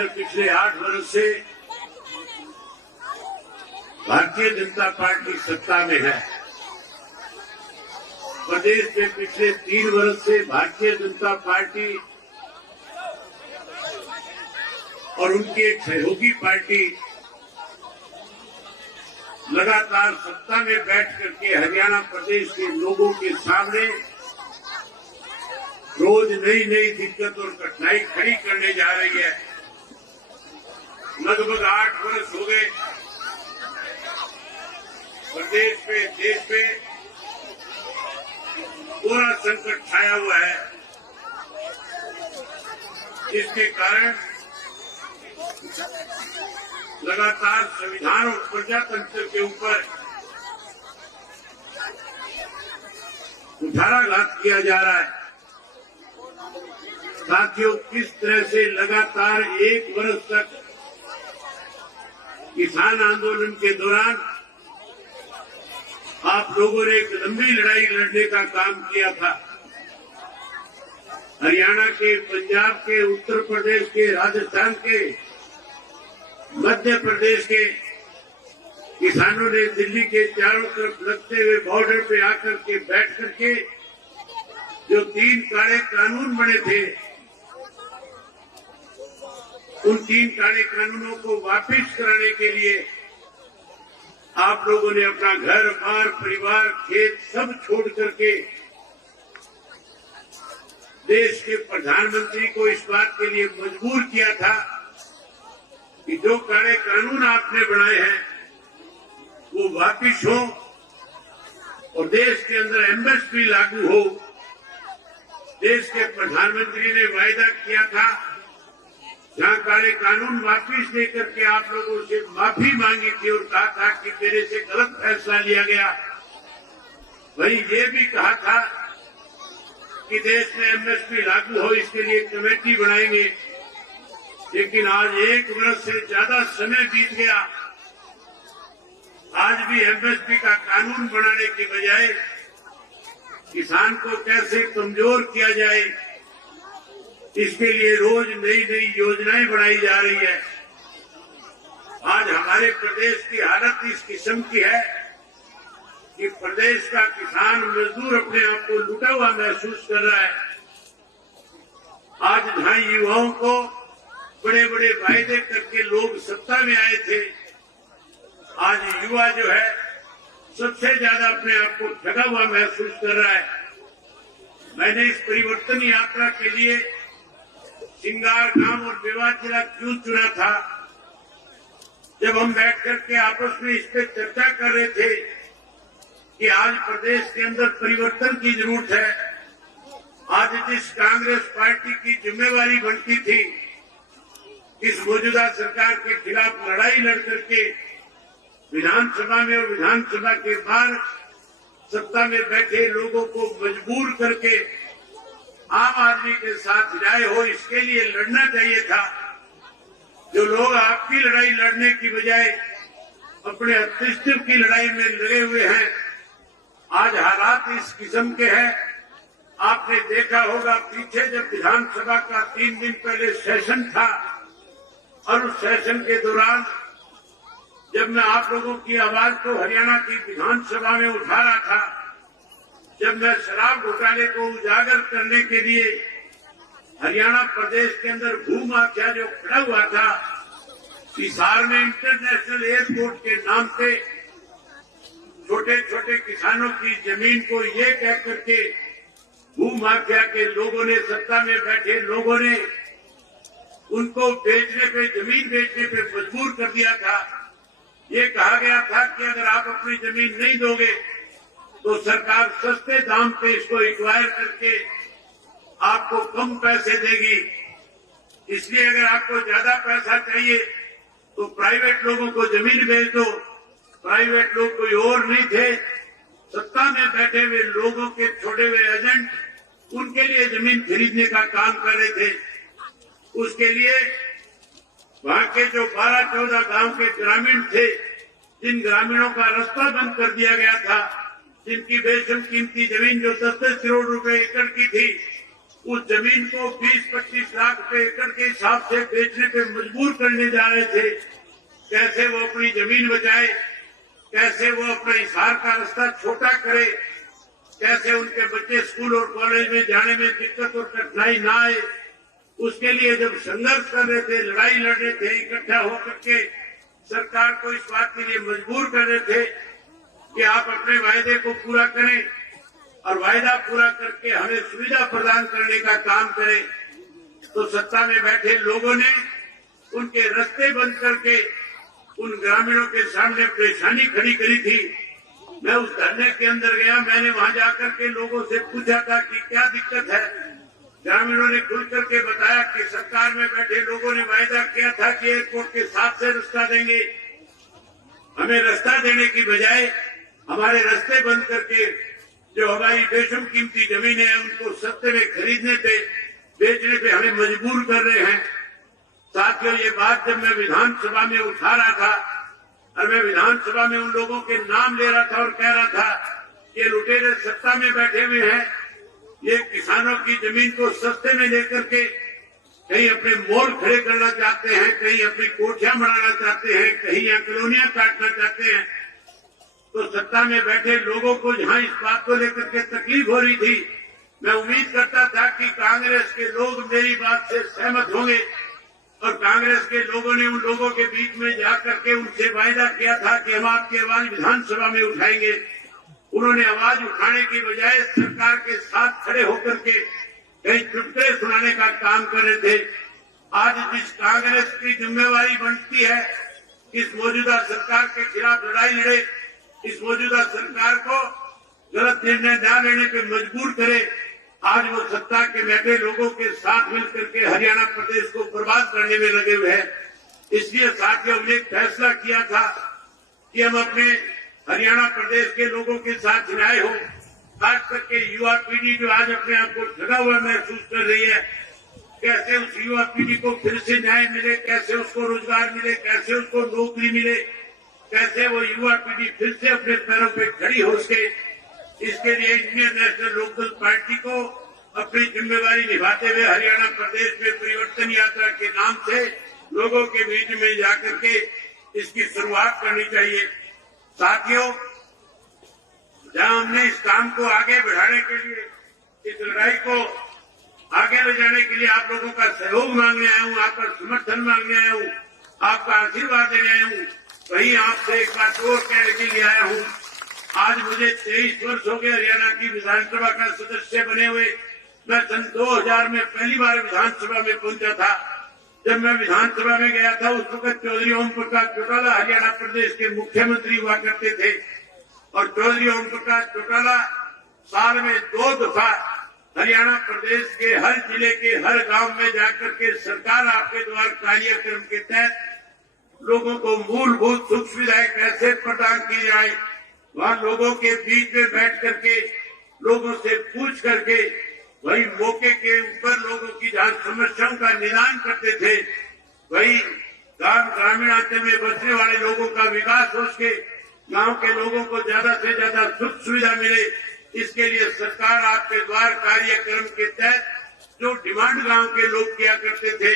अंदर पिछले 8 वर्ष से भारतीय जनता पार्टी सत्ता में है। प्रदेश में पिछले 3 वर्ष से भारतीय जनता पार्टी और उनकी एक सहयोगी पार्टी लगातार सत्ता में बैठ करके हरियाणा प्रदेश के लोगों के सामने रोज नई नई दिक्कत और कठिनाई खड़ी करने जा रही है। लगभग 8 वर्ष हो गए प्रदेश में, देश में पूरा संकट छाया हुआ है, जिसके कारण लगातार संविधान और प्रजातंत्र के ऊपर कुठाराघात किया जा रहा है। साथियों, किस तरह से लगातार 1 वर्ष तक किसान आंदोलन के दौरान आप लोगों ने एक लंबी लड़ाई लड़ने का काम किया था। हरियाणा के, पंजाब के, उत्तर प्रदेश के, राजस्थान के, मध्य प्रदेश के किसानों ने दिल्ली के चारों तरफ लगते हुए बॉर्डर पे आकर के बैठ करके जो 3 काले कानून बने थे, उन 3 काले कानूनों को वापस कराने के लिए आप लोगों ने अपना घर बार, परिवार, खेत सब छोड़ करके देश के प्रधानमंत्री को इस बात के लिए मजबूर किया था कि जो काले कानून आपने बनाए हैं वो वापिस हो और देश के अंदर एमएसपी लागू हो। देश के प्रधानमंत्री ने वायदा किया था, जहां काले कानून वापिस लेकर के आप लोगों से माफी मांगी थी और कहा था कि मेरे से गलत फैसला लिया गया, वहीं ये भी कहा था कि देश में एमएसपी लागू हो, इसके लिए कमेटी बनाएंगे। लेकिन आज 1 वर्ष से ज्यादा समय बीत गया, आज भी एमएसपी का कानून बनाने के बजाय किसान को कैसे कमजोर किया जाए, इसके लिए रोज नई नई योजनाएं बनाई जा रही है। आज हमारे प्रदेश की हालत इस किस्म की है कि प्रदेश का किसान मजदूर अपने आप को लूटा हुआ महसूस कर रहा है। आज जहां युवाओं को बड़े बड़े वायदे करके लोग सत्ता में आए थे, आज युवा जो है सबसे ज्यादा अपने आप को ठगा हुआ महसूस कर रहा है। मैंने इस परिवर्तन यात्रा के लिए सिंगार गांव और मेवात जिला क्यों चुना था? जब हम बैठ करके आपस में इस पर चर्चा कर रहे थे कि आज प्रदेश के अंदर परिवर्तन की जरूरत है। आज जिस कांग्रेस पार्टी की जिम्मेवारी बनती थी इस मौजूदा सरकार के खिलाफ लड़ाई लड़ करके विधानसभा में और विधानसभा के बाहर सत्ता में बैठे लोगों को मजबूर करके आम आदमी के साथ न्याय हो, इसके लिए लड़ना चाहिए था। जो लोग आपकी लड़ाई लड़ने की बजाय अपने अस्तित्व की लड़ाई में लगे हुए हैं, आज हालात इस किस्म के हैं। आपने देखा होगा पीछे जब विधानसभा का 3 दिन पहले सेशन था और उस सेशन के दौरान जब मैं आप लोगों की आवाज को हरियाणा की विधानसभा में उठा रहा था, जब मैं शराब घोटाले को उजागर करने के लिए हरियाणा प्रदेश के अंदर भूमाफिया जो खड़ा हुआ था, हिसार में इंटरनेशनल एयरपोर्ट के नाम से छोटे छोटे किसानों की जमीन को ये कह करके भूमाफिया के लोगों ने, सत्ता में बैठे लोगों ने उनको बेचने पे, जमीन बेचने पे मजबूर कर दिया था। ये कहा गया था कि अगर आप अपनी जमीन नहीं दोगे तो सरकार सस्ते दाम पे इसको एक्वायर करके आपको कम पैसे देगी। इसलिए अगर आपको ज्यादा पैसा चाहिए तो प्राइवेट लोगों को जमीन बेच दो। प्राइवेट लोग कोई और नहीं थे, सत्ता में बैठे हुए लोगों के छोड़े हुए एजेंट उनके लिए जमीन खरीदने का काम कर रहे थे। उसके लिए वहां के जो 12-14 गांव के ग्रामीण थे, जिन ग्रामीणों का रास्ता बंद कर दिया गया था, जिनकी बेशम कीमती जमीन जो 10-10 करोड़ रुपए एकड़ की थी, उस जमीन को 20-25 लाख रुपए एकड़ के हिसाब से बेचने पे मजबूर करने जा रहे थे। कैसे वो अपनी जमीन बचाए, कैसे वो अपना हिसार का रास्ता छोटा करे, कैसे उनके बच्चे स्कूल और कॉलेज में जाने में दिक्कत और कठिनाई ना आए, उसके लिए जब संघर्ष कर रहे थे, लड़ाई लड़ रहे थे, इकट्ठा होकर के सरकार को इस बात के लिए मजबूर कर रहे थे कि आप अपने वायदे को पूरा करें और वायदा पूरा करके हमें सुविधा प्रदान करने का काम करें, तो सत्ता में बैठे लोगों ने उनके रास्ते बंद करके उन ग्रामीणों के सामने परेशानी खड़ी करी थी। मैं उस धरने के अंदर गया, मैंने वहां जाकर के लोगों से पूछा था कि क्या दिक्कत है। ग्रामीणों ने खुल करके बताया कि सरकार में बैठे लोगों ने वायदा किया था कि एयरपोर्ट के साथ से रास्ता देंगे, हमें रास्ता देने की बजाय हमारे रास्ते बंद करके जो हमारी बेशुम कीमती जमीनें हैं उनको सस्ते में खरीदने पे, बेचने पे हमें मजबूर कर रहे हैं। साथियों, ये बात जब मैं विधानसभा में उठा रहा था और मैं विधानसभा में उन लोगों के नाम ले रहा था और कह रहा था ये लुटेरे सत्ता में बैठे हुए हैं, ये किसानों की जमीन को सस्ते में लेकर के कहीं अपने मॉल खड़े करना चाहते हैं, कहीं अपनी कोठियां बनाना चाहते हैं, कहीं यहाँ कॉलोनियां काटना चाहते हैं, तो सत्ता में बैठे लोगों को जहां इस बात को लेकर के तकलीफ हो रही थी, मैं उम्मीद करता था कि कांग्रेस के लोग मेरी बात से सहमत होंगे और कांग्रेस के लोगों ने उन लोगों के बीच में जाकर के उनसे वायदा किया था कि हम आपकी आवाज विधानसभा में उठाएंगे। उन्होंने आवाज उठाने की बजाय सरकार के साथ खड़े होकर के कहीं चुटकुले सुनाने का काम कर रहे थे। आज जिस कांग्रेस की जिम्मेवारी बनती है इस मौजूदा सरकार के खिलाफ लड़ाई लड़े, इस मौजूदा सरकार को गलत निर्णय न लेने पे मजबूर करे, आज वो सत्ता के बैठे लोगों के साथ मिलकर के हरियाणा प्रदेश को बर्बाद करने में लगे हुए हैं। इसलिए साथियों, हमने एक फैसला किया था कि हम अपने हरियाणा प्रदेश के लोगों के साथ न्याय हो, खास करके युवा पीढ़ी जो आज अपने आप को ठगा हुआ महसूस कर रही है, कैसे उस युवा पीढ़ी को फिर से न्याय मिले, कैसे उसको रोजगार मिले, कैसे उसको नौकरी मिले, कैसे वो युवा पीढ़ी फिर से अपने पैरों पे खड़ी हो सके। इसके लिए इंडियन नेशनल लोकदल पार्टी को अपनी जिम्मेवारी निभाते हुए हरियाणा प्रदेश में परिवर्तन यात्रा के नाम से लोगों के बीच में जाकर के इसकी शुरुआत करनी चाहिए। साथियों, जहां हमने इस काम को आगे बढ़ाने के लिए, इस लड़ाई को आगे ले जाने के लिए आप लोगों का सहयोग मांगने आया हूं, आपका समर्थन मांगने आया हूं, आपका आशीर्वाद देने आया हूं, वहीं आपसे एक बात और कहने के लिए आया हूं। आज मुझे 23 वर्ष हो गए हरियाणा की विधानसभा का सदस्य बने हुए। मैं सन 2000 में पहली बार विधानसभा में पहुंचा था। जब मैं विधानसभा में गया था उस वक्त चौधरी ओम प्रकाश चौटाला हरियाणा प्रदेश के मुख्यमंत्री हुआ करते थे और चौधरी ओम प्रकाश चौटाला साल में 2 दफा हरियाणा प्रदेश के हर जिले के हर गांव में जाकर के सरकार आपके द्वार कार्यक्रम के तहत लोगों को मूलभूत सुख सुविधाएं कैसे प्रदान की जाए, वहां लोगों के बीच में बैठ करके लोगों से पूछ करके वही मौके के ऊपर लोगों की जहां समस्याओं का निदान करते थे, वही ग्रामीणांचल में बसने वाले लोगों का विकास हो सके, गांव के लोगों को ज्यादा से ज्यादा सुख सुविधा मिले। इसके लिए सरकार आपके द्वार कार्यक्रम के तहत जो डिमांड गांव के लोग किया करते थे,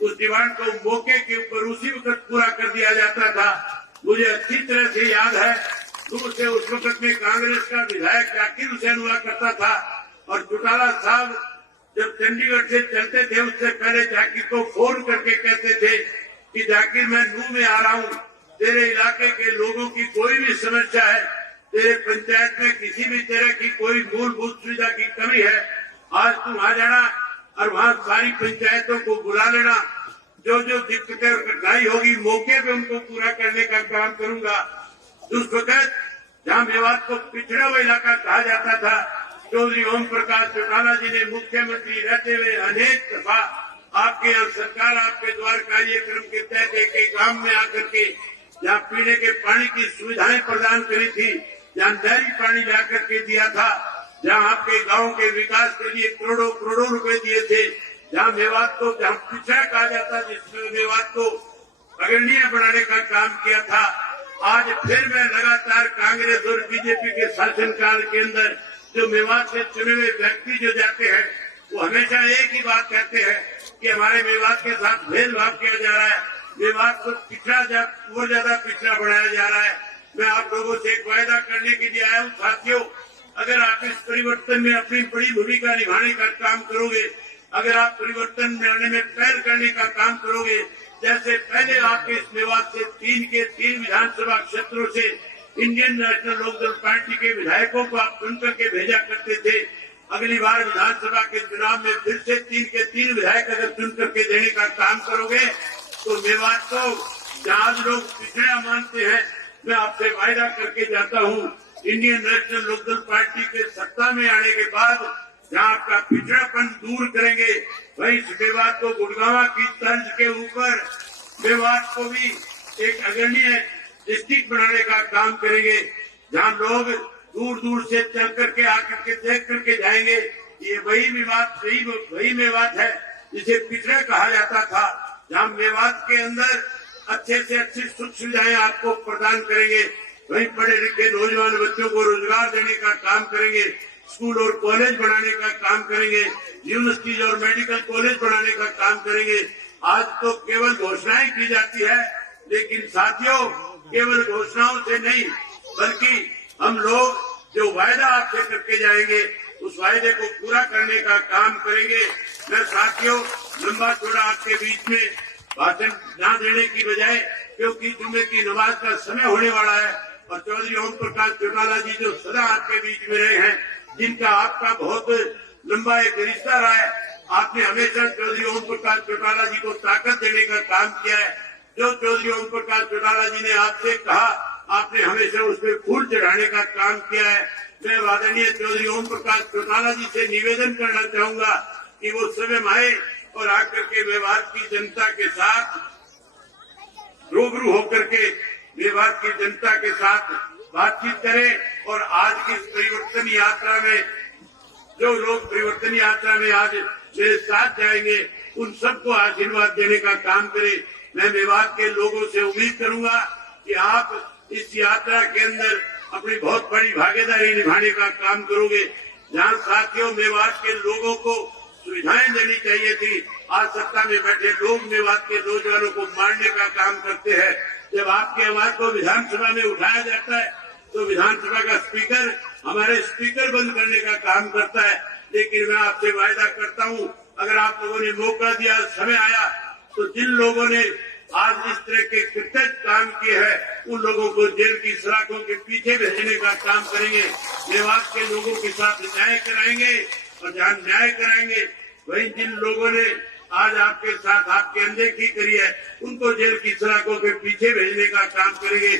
उस डिमांड को मौके के ऊपर उसी वक्त पूरा कर दिया जाता था। मुझे अच्छी तरह से याद है, दूर से उस वक्त में कांग्रेस का विधायक जाकिर हुसैन हुआ करता था और चौटाला साहब जब चंडीगढ़ से चलते थे उससे पहले जाकिर को फोन करके कहते थे कि जाकिर मैं नूह में आ रहा हूँ, तेरे इलाके के लोगों की कोई भी समस्या है, तेरे पंचायत में किसी भी तरह की कोई मूलभूत सुविधा की कमी है, आज तुम आ जाना और वहाँ सारी पंचायतों को बुला लेना, जो जो दिक्कतें और कठिनाई होगी मौके पे उनको पूरा करने का काम करूंगा। उस वक्त जहाँ मेवात को पिछड़ा हुआ इलाका कहा जाता था, चौधरी ओम प्रकाश चौटाला जी ने मुख्यमंत्री रहते हुए अनेक दफा आपके यहाँ सरकार आपके द्वार कार्यक्रम के तहत एक गांव में आकर के जहाँ पीने के पानी की सुविधाएं प्रदान करी थी, जहाँ नहरी पानी ला करके दिया था, जहाँ आपके गांव के विकास के लिए करोड़ों करोड़ों रुपए दिए थे, जहाँ मेवात को जहाँ पिछड़ा कहा जाता जिसमें मेवात को अग्रणीय बनाने का काम किया था। आज फिर मैं लगातार कांग्रेस और बीजेपी के शासनकाल के अंदर जो मेवात से चुने हुए व्यक्ति जो जाते हैं वो हमेशा एक ही बात कहते हैं कि हमारे मेवात के साथ भेदभाव किया जा रहा है, मेवात को और ज्यादा पिछड़ा बढ़ाया जा रहा है। मैं आप लोगों से एक वायदा करने के लिए आया हूँ साथियों, अगर आप इस परिवर्तन में अपनी बड़ी भूमिका निभाने का काम करोगे, अगर आप परिवर्तन में आने में पहल करने का काम करोगे, जैसे पहले आपके इस मेवात से 3 के 3 विधानसभा क्षेत्रों से इंडियन नेशनल लोकदल पार्टी के विधायकों को आप चुन करके भेजा करते थे, अगली बार विधानसभा के चुनाव में फिर से 3 के 3 विधायक अगर चुन करके देने का काम करोगे तो मेवात को जहाँ लोग पिछड़ा मानते हैं, मैं आपसे वायदा करके जाता हूँ, इंडियन नेशनल लोकदल पार्टी के सत्ता में आने के बाद जहाँ आपका पिछड़ापन दूर करेंगे, वही मेवात को गुड़गांव की तर्ज के ऊपर मेवात को भी एक अग्रणीय डिस्ट्रिक्ट बनाने का काम करेंगे, जहाँ लोग दूर दूर से चल करके आकर के देख करके जाएंगे। ये वही मेवात है जिसे पिछड़ा कहा जाता था, जहाँ मेवात के अंदर अच्छे से अच्छी सुख सुविधाएं आपको प्रदान करेंगे, वहीं पढ़े लिखे नौजवान बच्चों को रोजगार देने का काम करेंगे, स्कूल और कॉलेज बनाने का काम करेंगे, यूनिवर्सिटीज और मेडिकल कॉलेज बनाने का काम करेंगे। आज तो केवल घोषणाएं की जाती है, लेकिन साथियों केवल घोषणाओं से नहीं, बल्कि हम लोग जो वायदा आपसे करके जाएंगे उस वायदे को पूरा करने का काम करेंगे। मैं साथियों लंबा चौड़ा आपके बीच में भाषण न देने की बजाय, क्योंकि जुम्मे की नमाज का समय होने वाला है और चौधरी ओम प्रकाश चौटाला जी जो सदा आपके बीच में रहे हैं, जिनका आपका बहुत लंबा एक रिश्ता रहा है, आपने हमेशा चौधरी ओम प्रकाश चौटाला जी को ताकत देने का काम किया है। जो चौधरी ओम प्रकाश चौटाला जी ने आपसे कहा, आपने हमेशा उसमें फूल चढ़ाने का काम किया है। मैं आदरणीय चौधरी ओम प्रकाश चौटाला जी से निवेदन करना चाहूंगा कि वो स्वयं आए और आकर के मेवात की जनता के साथ रूबरू होकर के मेवात की जनता के साथ बातचीत करें और आज की इस परिवर्तन यात्रा में जो लोग परिवर्तन यात्रा में आज मेरे साथ जाएंगे, उन सबको आशीर्वाद देने का काम करें। मैं मेवात के लोगों से उम्मीद करूंगा कि आप इस यात्रा के अंदर अपनी बहुत बड़ी भागीदारी निभाने का काम करोगे। जहाँ साथियों मेवात के लोगों को सुविधाएं देनी चाहिए थी, आज सत्ता में बैठे लोग मेवात के नौजवानों को मारने का काम करते हैं। जब आपकी आवाज को विधानसभा में उठाया जाता है तो विधानसभा का स्पीकर हमारे स्पीकर बंद करने का काम करता है। लेकिन मैं आपसे वायदा करता हूँ, अगर आप लोगों ने मौका दिया, समय आया, तो जिन लोगों ने आज इस तरह के कृतज्ञ काम किए हैं उन लोगों को जेल की सलाखों के पीछे भेजने का काम करेंगे। मेवात के लोगों के साथ न्याय कराएंगे और जहाँ न्याय कराएंगे वहीं जिन लोगों ने आज आपके साथ आपकी अनदेखी करी है उनको जेल की सलाखों के पीछे भेजने का काम करेंगे।